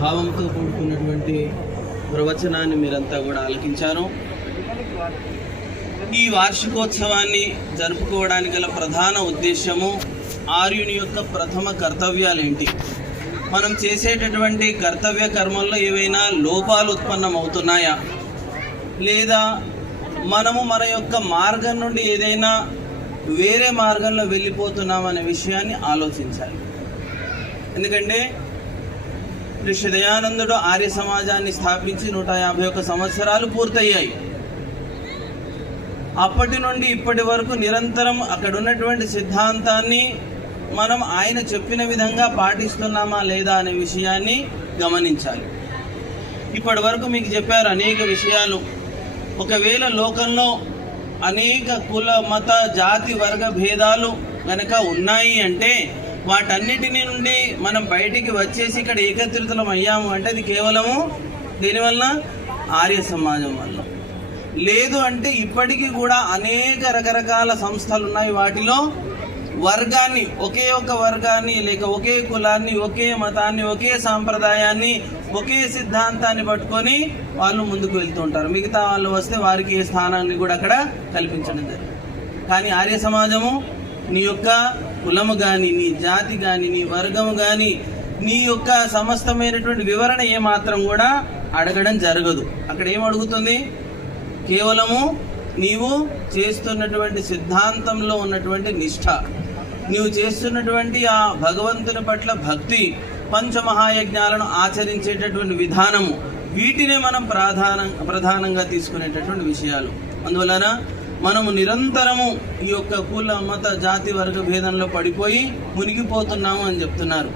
భావంతో కూడుకున్నటువంటి ప్రవచనాన్ని మీరంతా కూడా ఆలకించారు. ఈ వార్షికోత్సవాన్ని జరుపుకోవడానికి గల ప్రధాన ఉద్దేశము ఆర్యుని యొక్క ప్రథమ కర్తవ్యాలేంటి, మనం చేసేటటువంటి కర్తవ్య కర్మల్లో ఏవైనా లోపాలు ఉత్పన్నమవుతున్నాయా, లేదా మనము మన యొక్క మార్గం నుండి ఏదైనా వేరే మార్గంలో వెళ్ళిపోతున్నామనే విషయాన్ని ఆలోచించాలి. ఎందుకంటే శ్రీ దయానందుడు ఆర్య సమాజాన్ని స్థాపించి 151 సంవత్సరాలు పూర్తయ్యాయి. అప్పటి నుండి ఇప్పటి వరకు నిరంతరం అక్కడ ఉన్నటువంటి సిద్ధాంతాన్ని మనం ఆయన చెప్పిన విధంగా పాటిస్తున్నామా లేదా అనే విషయాన్ని గమనించాలి. ఇప్పటి వరకు మీకు చెప్పారు అనేక విషయాలు. ఒకవేళ లోకంలో అనేక కుల మత జాతి వర్గ భేదాలు కనుక ఉన్నాయి అంటే వాటన్నిటిని నుండి మనం బయటికి వచ్చేసి ఇక్కడ ఏకత్రితులం అయ్యాము అంటే అది కేవలము దీనివల్ల ఆర్య సమాజం వల్ల. లేదు అంటే ఇప్పటికీ కూడా అనేక రకరకాల సంస్థలు ఉన్నాయి. వాటిలో వర్గాన్ని, ఒకే ఒక వర్గాన్ని లేక ఒకే కులాన్ని, ఒకే మతాన్ని, ఒకే సాంప్రదాయాన్ని, ఒకే సిద్ధాంతాన్ని పట్టుకొని వాళ్ళు ముందుకు వెళ్తూ ఉంటారు. మిగతా వాళ్ళు వస్తే వారికి ఏ స్థానాన్ని కూడా అక్కడ కల్పించడం జరిగింది. కానీ ఆర్య సమాజము నీ యొక్క కులము కానీ, నీ జాతి కానీ, నీ వర్గము కానీ, నీ యొక్క సమస్తమైనటువంటి వివరణ ఏమాత్రం కూడా అడగడం జరగదు. అక్కడ ఏం అడుగుతుంది? కేవలము నీవు చేస్తున్నటువంటి సిద్ధాంతంలో ఉన్నటువంటి నిష్ఠ, నీవు చేస్తున్నటువంటి ఆ భగవంతుని పట్ల భక్తి, పంచమహాయజ్ఞాలను ఆచరించేటటువంటి విధానము, వీటినే మనం ప్రధానంగా తీసుకునేటటువంటి విషయాలు. అందువలన మనము నిరంతరము ఈ యొక్క కుల మత జాతి వర్గ భేదంలో పడిపోయి మునిగిపోతున్నాము అని చెప్తున్నారు.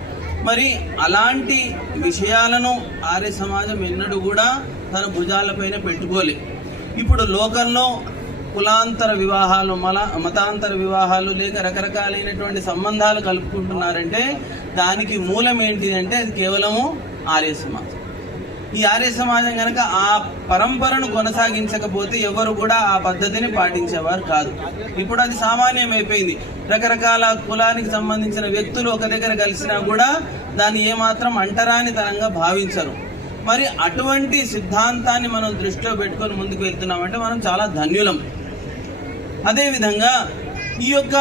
మరి అలాంటి విషయాలను ఆర్య సమాజం ఎన్నడూ కూడా తన భుజాలపైన పెట్టుకోలే. ఇప్పుడు లోకంలో కులాంతర వివాహాలు, మతాంతర వివాహాలు లేక రకరకాలైనటువంటి సంబంధాలు కలుపుకుంటున్నారంటే దానికి మూలం ఏంటి అంటే అది కేవలము ఆర్య సమాజం. ఈ ఆర్య సమాజం కనుక ఆ పరంపరను కొనసాగించకపోతే ఎవరు కూడా ఆ పద్ధతిని పాటించేవారు కాదు. ఇప్పుడు అది సామాన్యమైపోయింది. రకరకాల కులానికి సంబంధించిన వ్యక్తులు ఒక దగ్గర కలిసినా కూడా దాన్ని ఏమాత్రం అంటరానితనంగా భావించరు. మరి అటువంటి సిద్ధాంతాన్ని మనం దృష్టిలో పెట్టుకొని ముందుకు వెళ్తున్నామంటే మనం చాలా ధన్యులం. అదేవిధంగా ఈ యొక్క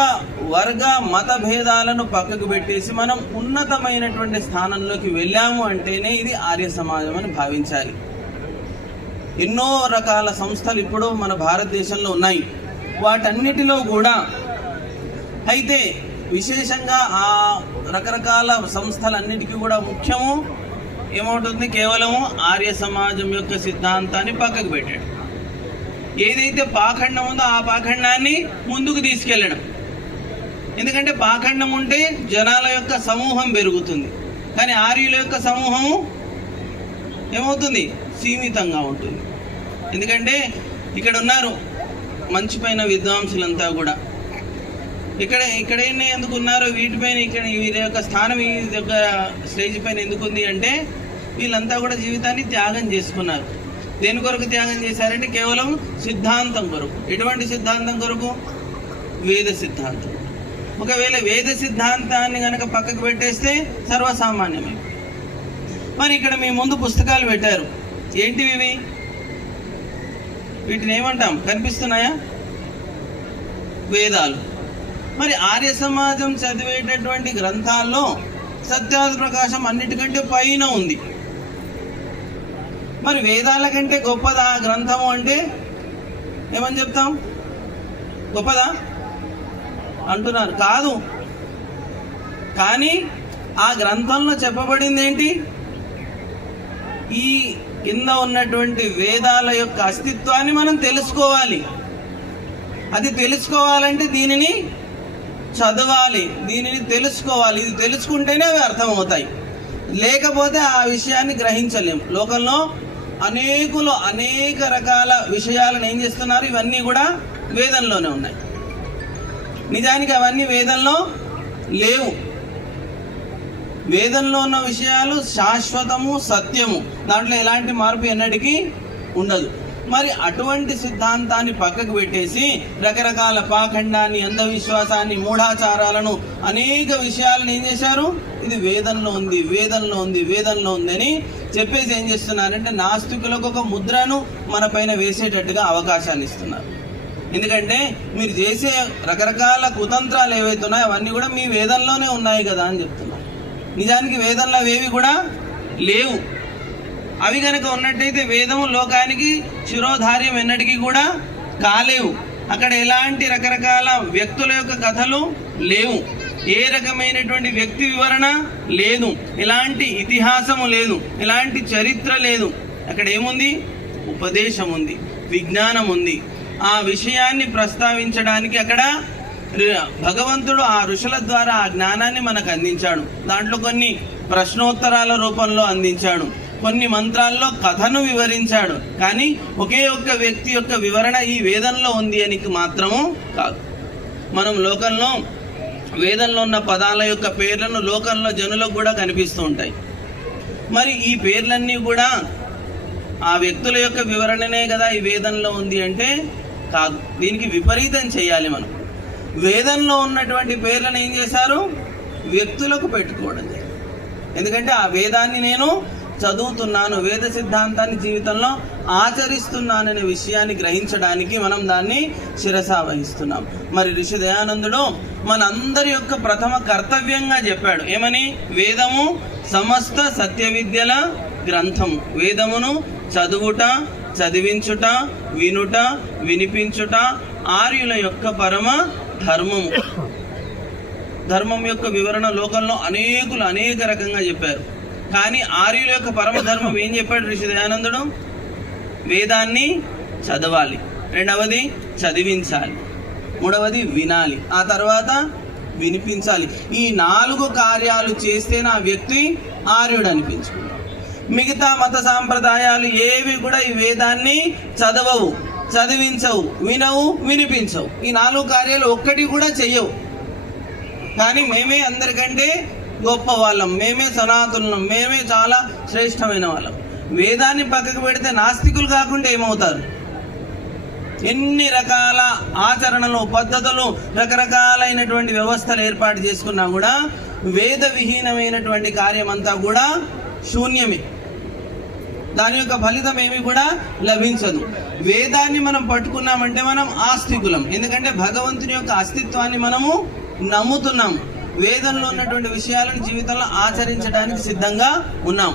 వర్గ మత భేదాలను పక్కకు పెట్టేసి మనం ఉన్నతమైనటువంటి స్థానంలోకి వెళ్ళాము అంటేనే ఇది ఆర్య సమాజం అని భావించాలి. ఎన్నో రకాల సంస్థలు ఇప్పుడు మన భారతదేశంలో ఉన్నాయి. వాటన్నిటిలో కూడా అయితే విశేషంగా ఆ రకరకాల సంస్థలన్నిటికీ కూడా ముఖ్యము ఏమవుతుంది? కేవలము ఆర్య సమాజం యొక్క సిద్ధాంతాన్ని పక్కకు పెట్టాడు. ఏదైతే పాఖండం ఉందో ఆ పాఖండాన్ని ముందుకు తీసుకెళ్ళడం. ఎందుకంటే పాఖండం ఉంటే జనాల యొక్క సమూహం పెరుగుతుంది, కానీ ఆర్యుల యొక్క సమూహము ఏమవుతుంది? సీమితంగా ఉంటుంది. ఎందుకంటే ఇక్కడ ఉన్నారు మంచిపైన విద్వాంసులంతా కూడా ఇక్కడైనా ఎందుకు ఉన్నారు? వీటిపైన ఇక్కడ వీరి యొక్క స్థానం ఈ యొక్క స్టేజ్ పైన ఎందుకుంది అంటే వీళ్ళంతా కూడా జీవితాన్ని త్యాగం చేసుకున్నారు. దేని కొరకు త్యాగం చేశారంటే కేవలం సిద్ధాంతం కొరకు. ఎటువంటి సిద్ధాంతం కొరకు? వేద సిద్ధాంతం. ఒకవేళ వేద సిద్ధాంతాన్ని కనుక పక్కకు పెట్టేస్తే సర్వసామాన్యమే. మరి ఇక్కడ మీ ముందు పుస్తకాలు పెట్టారు. ఏంటివి ఇవి? వీటిని ఏమంటాం? కనిపిస్తున్నాయా? వేదాలు. మరి ఆర్య సమాజం చదివేటటువంటి గ్రంథాల్లో సత్యాది ప్రకాశం అన్నిటికంటే పైన ఉంది. మరి వేదాల కంటే గొప్పదా గ్రంథము అంటే ఏమని చెప్తాం? గొప్పదా అంటున్నారు. కాదు. కానీ ఆ గ్రంథంలో చెప్పబడింది ఏంటి? ఈ కింద ఉన్నటువంటి వేదాల యొక్క అస్తిత్వాన్ని మనం తెలుసుకోవాలి. అది తెలుసుకోవాలంటే దీనిని చదవాలి, దీనిని తెలుసుకోవాలి. ఇది తెలుసుకుంటేనే అవి అర్థమవుతాయి. లేకపోతే ఆ విషయాన్ని గ్రహించలేం. లోకంలో అనేకులు అనేక రకాల విషయాలను ఏం చేస్తున్నారు? ఇవన్నీ కూడా వేదంలోనే ఉన్నాయి. నిజానికి అవన్నీ వేదంలో లేవు. వేదంలో ఉన్న విషయాలు శాశ్వతము, సత్యము. దాంట్లో ఎలాంటి మార్పు ఎన్నటికీ ఉండదు. మరి అటువంటి సిద్ధాంతాన్ని పక్కకు పెట్టేసి రకరకాల పాఖండాన్ని, అంధవిశ్వాసాన్ని, మూఢాచారాలను, అనేక విషయాలను ఏం చేశారు, ఇది వేదంలో ఉంది, వేదంలో ఉంది, వేదంలో ఉందని చెప్పేసి ఏం చేస్తున్నారంటే నాస్తికులకు ఒక ముద్రను మన పైన వేసేటట్టుగా అవకాశాన్ని ఇస్తున్నారు. ఎందుకంటే మీరు చేసే రకరకాల కుతంత్రాలు ఏవైతున్నాయో అవన్నీ కూడా మీ వేదంలోనే ఉన్నాయి కదా అని చెప్తున్నారు. నిజానికి వేదంలో అవేవి కూడా లేవు. అవి కనుక ఉన్నట్టయితే వేదము లోకానికి శిరోధార్యం ఎన్నటికీ కూడా కాలేవు. అక్కడ ఎలాంటి రకరకాల వ్యక్తుల యొక్క కథలు లేవు, ఏ రకమైనటువంటి వ్యక్తి వివరణ లేదు, ఎలాంటి ఇతిహాసము లేదు, ఎలాంటి చరిత్ర లేదు. అక్కడ ఏముంది, ఉపదేశం ఉంది, విజ్ఞానం ఉంది. ఆ విషయాన్ని ప్రస్తావించడానికి అక్కడ భగవంతుడు ఆ ఋషుల ద్వారా ఆ జ్ఞానాన్ని మనకు అందించాడు. దాంట్లో కొన్ని ప్రశ్నోత్తరాల రూపంలో అందించాడు, కొన్ని మంత్రాల్లో కథను వివరించాడు. కానీ ఒకే ఒక్క వ్యక్తి యొక్క వివరణ ఈ వేదంలో ఉంది అని మాత్రము కాదు. మనం లోకంలో వేదంలో ఉన్న పదాల యొక్క పేర్లను లోకంలో జనులకు కూడా కనిపిస్తూ ఉంటాయి. మరి ఈ పేర్లన్నీ కూడా ఆ వ్యక్తుల యొక్క వివరణనే కదా ఈ వేదంలో ఉంది అంటే కాదు. దీనికి విపరీతం చేయాలి. మనం వేదంలో ఉన్నటువంటి పేర్లను ఏం చేశారు, వ్యక్తులకు పెట్టుకోవడం. ఎందుకంటే ఆ వేదాన్ని నేను చదువుతున్నాను, వేద సిద్ధాంతాన్ని జీవితంలో ఆచరిస్తున్నాననే విషయాన్ని గ్రహించడానికి మనం దాన్ని శిరసా వహిస్తున్నాం. మరి ఋషి దయానందుడు మనందరి యొక్క ప్రథమ కర్తవ్యంగా చెప్పాడు. ఏమని, వేదము సమస్త సత్య విద్యల గ్రంథము. వేదమును చదువుట, చదివించుట, వినుట, వినిపించుట ఆర్యుల యొక్క పరమ ధర్మము. ధర్మం యొక్క వివరణ లోకంలో అనేకులు అనేక రకంగా చెప్పారు. కానీ ఆర్యుల యొక్క పరమధర్మం ఏం చెప్పాడు ఋషి దయానందుడు, వేదాన్ని చదవాలి, రెండవది చదివించాలి, మూడవది వినాలి, ఆ తర్వాత వినిపించాలి. ఈ 4 కార్యాలు చేస్తేనే ఆ వ్యక్తి ఆర్యుడు అనిపించుకుంటాడు. మిగతా మత సాంప్రదాయాలు ఏవి కూడా ఈ వేదాన్ని చదవవు, చదివించవు, వినవు, వినిపించవు. ఈ 4 కార్యాలు ఒక్కటి కూడా చెయ్యవు. కానీ మేమే అందరికంటే గొప్ప వాళ్ళం, మేమే సనాతనులం, మేమే చాలా శ్రేష్టమైన వాళ్ళం. వేదాన్ని పక్కకు పెడితే నాస్తికులు కాకుండా ఏమవుతారు? ఎన్ని రకాల ఆచరణలు, పద్ధతులు, రకరకాలైనటువంటి వ్యవస్థలు ఏర్పాటు చేసుకున్నా కూడా వేద విహీనమైనటువంటి కార్యం అంతా కూడా శూన్యమే. దాని యొక్క ఫలితం ఏమి కూడా లభించదు. వేదాన్ని మనం పట్టుకున్నామంటే మనం ఆస్తికులం. ఎందుకంటే భగవంతుని యొక్క అస్తిత్వాన్ని మనము నమ్ముతున్నాం. వేదంలో ఉన్నటువంటి విషయాలను జీవితంలో ఆచరించడానికి సిద్ధంగా ఉన్నాం.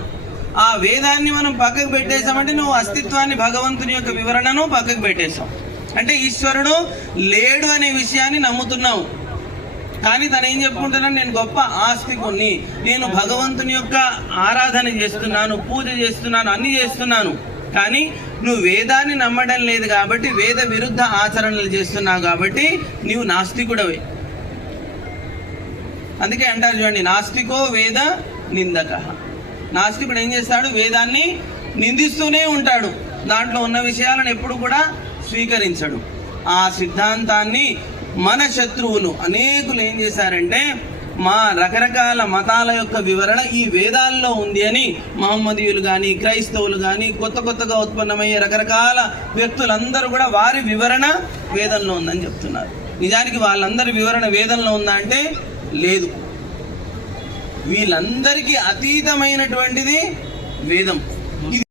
ఆ వేదాన్ని మనం పక్కకు పెట్టేశామంటే నువ్వు అస్తిత్వాన్ని, భగవంతుని యొక్క వివరణను పక్కకు పెట్టేశాం. అంటే ఈశ్వరుడు లేడు అనే విషయాన్ని నమ్ముతున్నావు. కానీ తను ఏం చెప్పుకుంటున్నాను, నేను గొప్ప ఆస్తికుణ్ణి, నేను భగవంతుని యొక్క ఆరాధన చేస్తున్నాను, పూజ చేస్తున్నాను, అన్ని చేస్తున్నాను. కానీ నువ్వు వేదాన్ని నమ్మడం లేదు కాబట్టి, వేద విరుద్ధ ఆచరణలు చేస్తున్నావు కాబట్టి నీవు నాస్తికుడవే. అందుకే అంటారు చూడండి, నాస్తికో వేద నిందక. నాస్తికుడు ఏం చేస్తాడు, వేదాన్ని నిందిస్తూనే ఉంటాడు, దాంట్లో ఉన్న విషయాలను ఎప్పుడు కూడా స్వీకరించడు. ఆ సిద్ధాంతాన్ని మన శత్రువులు అనేకులు ఏం చేశారంటే, మా రకరకాల మతాల యొక్క వివరణ ఈ వేదాల్లో ఉంది అని మహమ్మదీయులు కానీ, క్రైస్తవులు కానీ, కొత్తగా ఉత్పన్నమయ్యే రకరకాల వ్యక్తులందరూ కూడా వారి వివరణ వేదంలో ఉందని చెప్తున్నారు. నిజానికి వాళ్ళందరి వివరణ వేదంలో ఉందా అంటే లేదు. వీళ్ళందరికీ అతీతమైనటువంటిది వేదం.